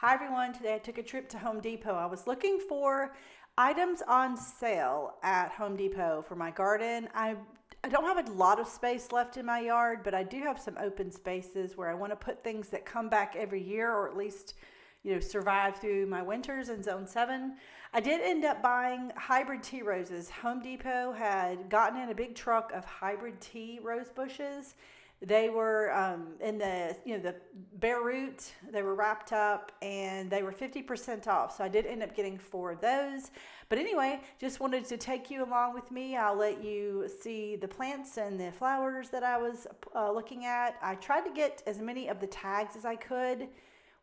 Hi everyone, today I took a trip to Home Depot. I was looking for items on sale at Home Depot for my garden. I don't have a lot of space left in my yard, but I do have some open spaces where I want to put things that come back every year, or at least survive through my winters in zone 7. I did end up buying hybrid tea roses. Home Depot had gotten in a big truck of hybrid tea rose bushes. They were in the bare root. They were wrapped up and they were 50% off. So I did end up getting 4 of those. But anyway, just wanted to take you along with me. I'll let you see the plants and the flowers that I was looking at. I tried to get as many of the tags as I could,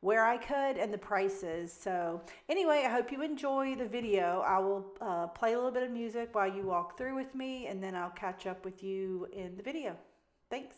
where I could, and the prices. So anyway, I hope you enjoy the video. I will play a little bit of music while you walk through with me, and then I'll catch up with you in the video. Thanks.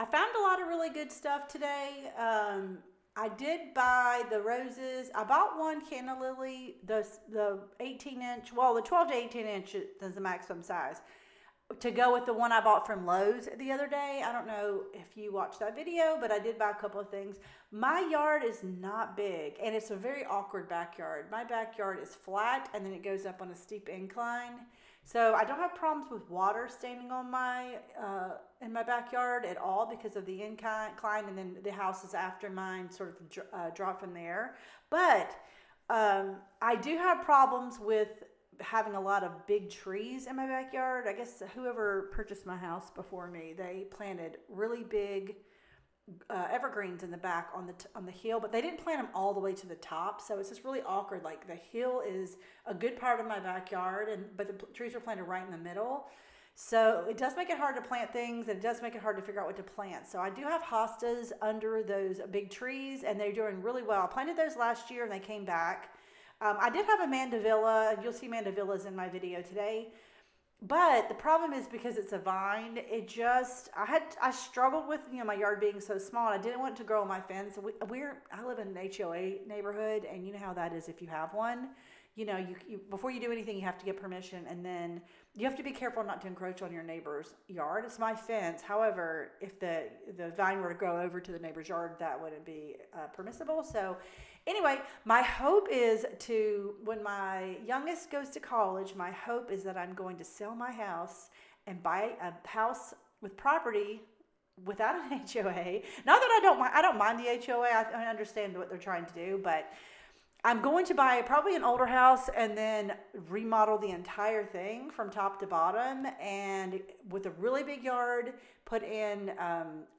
I found a lot of really good stuff today. I did buy the roses. I bought one canna lily, the 18-inch, well, the 12 to 18 inch is the maximum size, to go with the one I bought from Lowe's the other day. I don't know if you watched that video, but I did buy a couple of things. My yard is not big, and it's a very awkward backyard. My backyard is flat, and then it goes up on a steep incline. So I don't have problems with water standing on my in my backyard at all because of the incline, and then the houses after mine sort of drop from there. But I do have problems with having a lot of big trees in my backyard. I guess whoever purchased my house before me, they planted really big evergreens in the back on the hill, but they didn't plant them all the way to the top, so it's just really awkward. Like, the hill is a good part of my backyard, but the trees are planted right in the middle, so it does make it hard to plant things, and it does make it hard to figure out what to plant. So I do have hostas under those big trees, and they're doing really well. I planted those last year and they came back. I did have a mandevilla. You'll see mandevillas in my video today. But the problem is, because it's a vine, I struggled with, my yard being so small, and I didn't want it to grow on my fence. I live in an HOA neighborhood, and you know how that is if you have one. you before you do anything, you have to get permission, and then you have to be careful not to encroach on your neighbor's yard. It's my fence. However, if the vine were to grow over to the neighbor's yard, that wouldn't be permissible. So anyway, my hope is when my youngest goes to college, my hope is that I'm going to sell my house and buy a house with property without an HOA. Not that I don't mind the HOA. I understand what they're trying to do, but I'm going to buy probably an older house and then remodel the entire thing from top to bottom, and with a really big yard, put in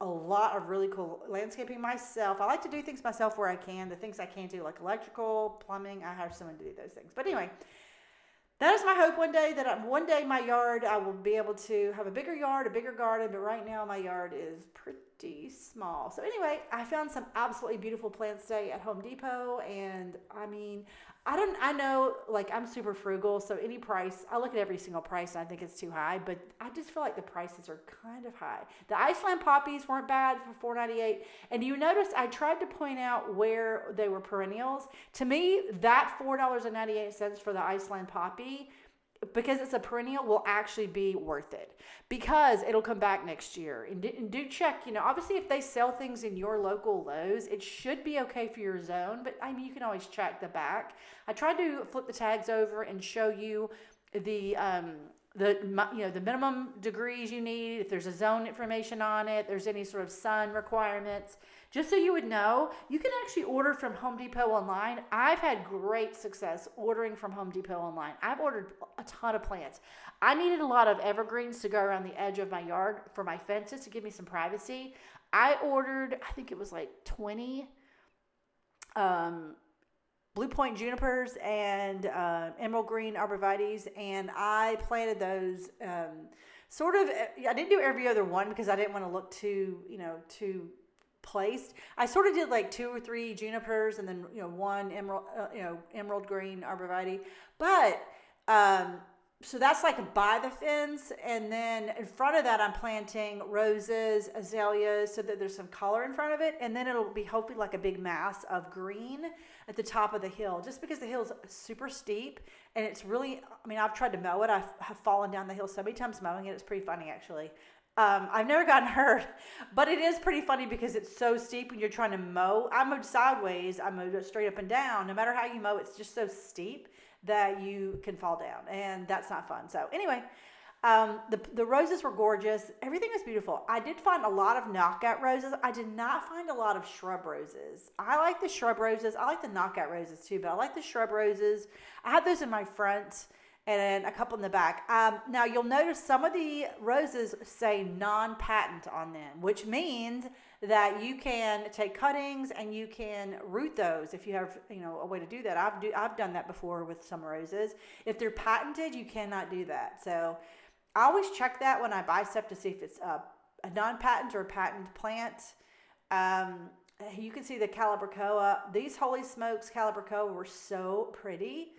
a lot of really cool landscaping myself. I like to do things myself where I can. The things I can't do, like electrical, plumbing, I hire someone to do those things. But anyway, that is my hope one day, that one day my yard, I will be able to have a bigger yard, a bigger garden, but right now my yard is pretty small. So anyway, I found some absolutely beautiful plants today at Home Depot, and I mean, I know, like, I'm super frugal, so any price, I look at every single price and I think it's too high, but I just feel like the prices are kind of high. The Iceland poppies weren't bad for $4.98, and you notice I tried to point out where they were perennials. To me, that $4.98 for the Iceland poppy, because it's a perennial, will actually be worth it, because it'll come back next year. And do check, obviously if they sell things in your local Lowe's, it should be okay for your zone, but I mean, you can always check the back. I tried to flip the tags over and show you the minimum degrees you need, if there's a zone information on it, there's any sort of sun requirements, just so you would know. You can actually order from Home Depot online. I've had great success ordering from Home Depot online. I've ordered a ton of plants. I needed a lot of evergreens to go around the edge of my yard for my fences to give me some privacy. I ordered, I think it was like 20 Blue Point junipers and emerald green arborvitaes, and I planted those I didn't do every other one because I didn't want to look too placed. I sort of did like 2 or 3 junipers and then one emerald green arborvitae, but so that's like by the fence, and then in front of that I'm planting roses, azaleas, so that there's some color in front of it, and then it'll be hopefully like a big mass of green at the top of the hill, just because the hill's super steep, and it's really, I've tried to mow it. I have fallen down the hill so many times mowing it. It's pretty funny, actually. I've never gotten hurt, but it is pretty funny because it's so steep when you're trying to mow. I mowed sideways, I mowed it straight up and down. No matter how you mow, it's just so steep that you can fall down, and that's not fun. So anyway, the roses were gorgeous. Everything was beautiful. I did find a lot of knockout roses. I did not find a lot of shrub roses. I like the shrub roses. I like the knockout roses too, but I like the shrub roses. I had those in my front and a couple in the back. Now you'll notice some of the roses say non-patent on them, which means that you can take cuttings and you can root those if you have a way to do that. I've done that before with some roses. If they're patented, you cannot do that. So I always check that when I buy stuff to see if it's a non-patent or a patent plant. You can see the Calibrachoa. These holy smokes Calibrachoa were so pretty,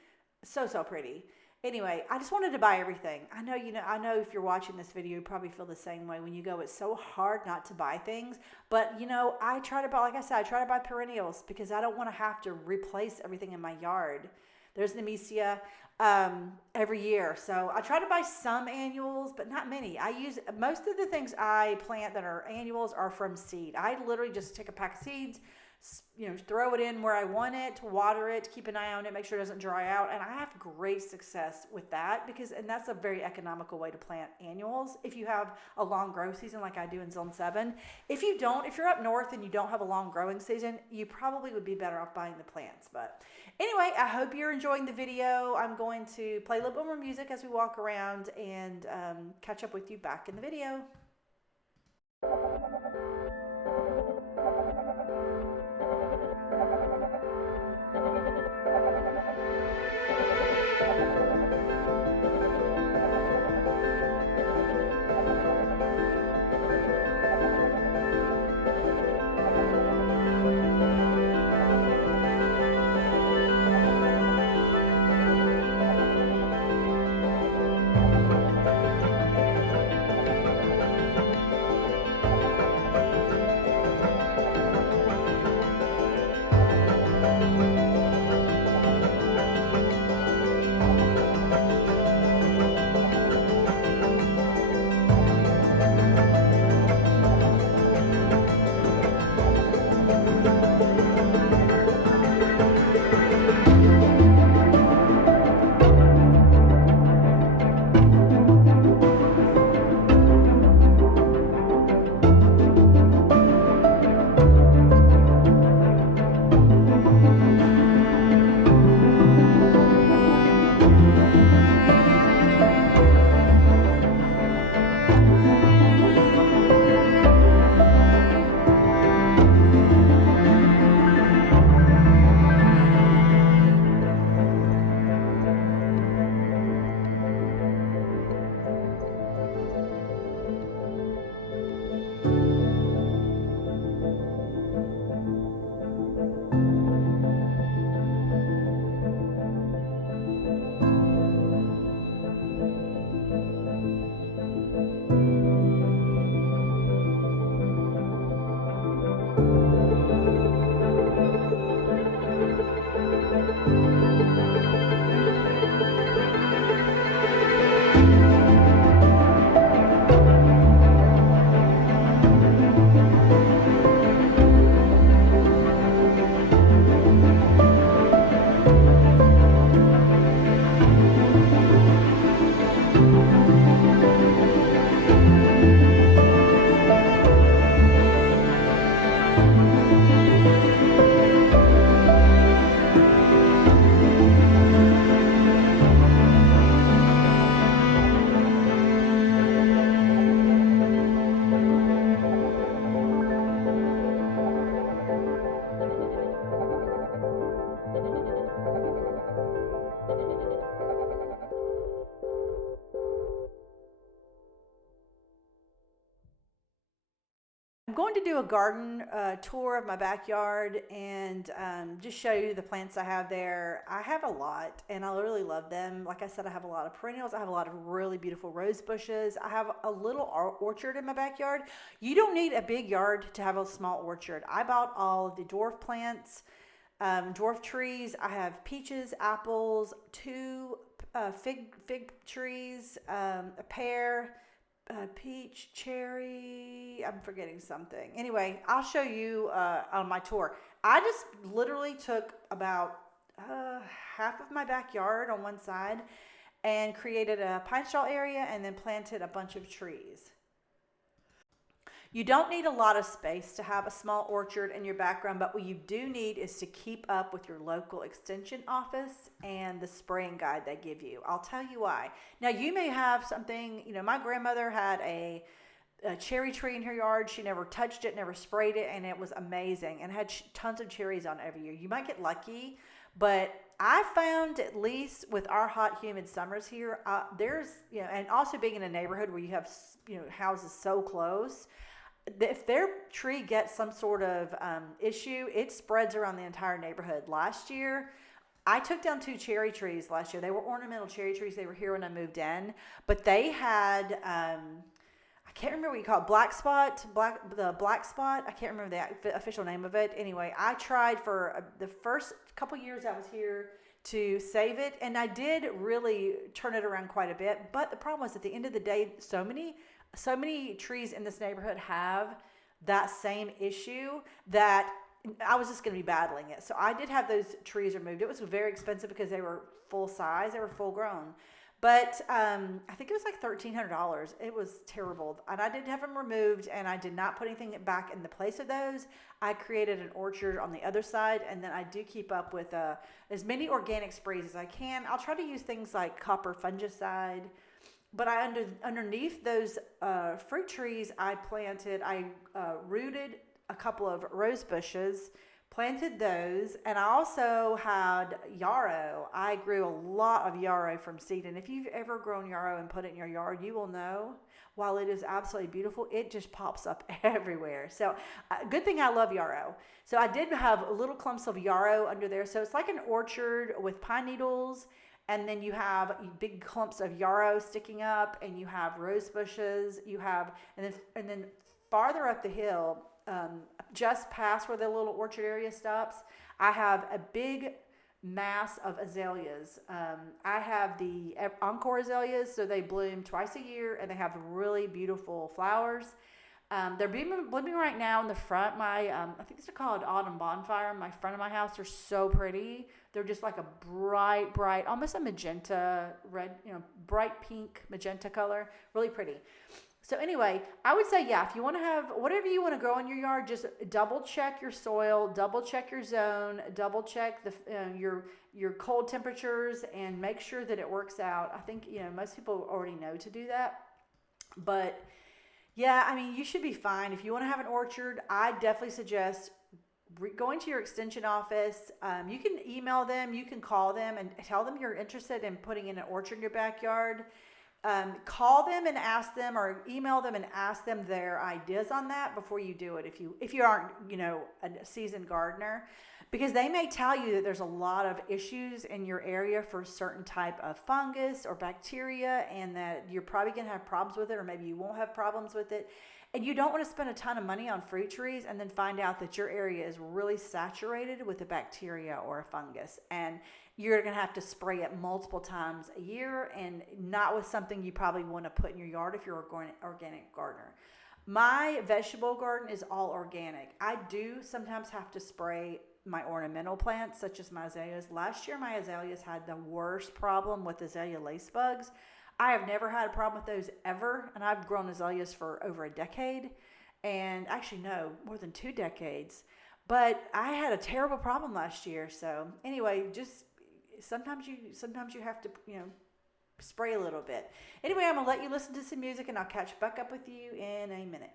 so pretty. Anyway, I just wanted to buy everything. I know if you're watching this video, you probably feel the same way when you go, it's so hard not to buy things. But, I try to buy perennials because I don't want to have to replace everything in my yard. There's Nemesia every year. So I try to buy some annuals, but not many. Most of the things I plant that are annuals are from seed. I literally just take a pack of seeds, throw it in where I want it, water it, keep an eye on it, make sure it doesn't dry out. And I have great success with that and that's a very economical way to plant annuals if you have a long grow season like I do in Zone 7. If you're up north and you don't have a long growing season, you probably would be better off buying the plants. But anyway, I hope you're enjoying the video. I'm going to play a little bit more music as we walk around and catch up with you back in the video. to do a garden tour of my backyard and just show you the plants I have there. I have a lot and I really love them. Like I said, I have a lot of perennials. I have a lot of really beautiful rose bushes. I have a little orchard in my backyard. You don't need a big yard to have a small orchard. I bought all of the dwarf plants, dwarf trees. I have peaches, apples, two fig trees, a pear, peach, cherry, I'm forgetting something. Anyway, I'll show you on my tour. I just literally took about half of my backyard on one side and created a pine straw area and then planted a bunch of trees. You don't need a lot of space to have a small orchard in your background, but what you do need is to keep up with your local extension office and the spraying guide they give you. I'll tell you why. Now, you may have something, my grandmother had a cherry tree in her yard. She never touched it, never sprayed it, and it was amazing and had tons of cherries on every year. You might get lucky, but I found, at least with our hot, humid summers here, there's, and also being in a neighborhood where you have, houses so close, if their tree gets some sort of issue, it spreads around the entire neighborhood. Last year, I took down 2 cherry trees last year. They were ornamental cherry trees. They were here when I moved in, but they had, I can't remember what you call it, black spot. I can't remember the official name of it. Anyway, I tried for the first couple years I was here to save it, and I did really turn it around quite a bit. But the problem was, at the end of the day, so many trees in this neighborhood have that same issue that I was just going to be battling it. So I did have those trees removed. It was very expensive because they were full size. They were full grown. But I think it was like $1,300. It was terrible. And I did have them removed, and I did not put anything back in the place of those. I created an orchard on the other side, and then I do keep up with as many organic sprays as I can. I'll try to use things like copper fungicide. But underneath those fruit trees, I rooted a couple of rose bushes, planted those, and I also had yarrow. I grew a lot of yarrow from seed, and if you've ever grown yarrow and put it in your yard, you will know, while it is absolutely beautiful, it just pops up everywhere. So good thing I love yarrow. So I did have little clumps of yarrow under there. So it's like an orchard with pine needles, and then you have big clumps of yarrow sticking up, and you have rose bushes. And then farther up the hill, just past where the little orchard area stops, I have a big mass of azaleas. I have the encore azaleas, so they bloom twice a year, and they have really beautiful flowers. They're blooming right now in the front. I think they're called autumn bonfire. My front of my house are so pretty. They're just like a bright, almost a magenta red, bright pink magenta color. Really pretty. So anyway, I would say, if you want to have whatever you want to grow in your yard, just double check your soil, double check your zone, double check your cold temperatures, and make sure that it works out. I think, most people already know to do that. But yeah, you should be fine. If you want to have an orchard, I definitely suggest going to your extension office. You can email them, you can call them and tell them you're interested in putting in an orchard in your backyard. Call them and ask them, or email them and ask them their ideas on that before you do it. If you aren't, a seasoned gardener, because they may tell you that there's a lot of issues in your area for a certain type of fungus or bacteria, and that you're probably going to have problems with it, or maybe you won't have problems with it. And you don't want to spend a ton of money on fruit trees and then find out that your area is really saturated with a bacteria or a fungus, and you're going to have to spray it multiple times a year, and not with something you probably want to put in your yard if you're an organic gardener. My vegetable garden is all organic. I do sometimes have to spray my ornamental plants, such as my azaleas. Last year, my azaleas had the worst problem with azalea lace bugs. I have never had a problem with those ever, and I've grown azaleas for over a decade, and actually, no, more than 2 decades. But I had a terrible problem last year. So anyway, just sometimes you have to, spray a little bit. Anyway, I'm gonna let you listen to some music, and I'll catch back up with you in a minute.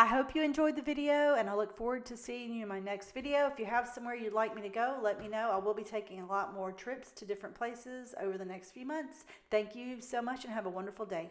I hope you enjoyed the video, and I look forward to seeing you in my next video. If you have somewhere you'd like me to go, let me know. I will be taking a lot more trips to different places over the next few months. Thank you so much and have a wonderful day.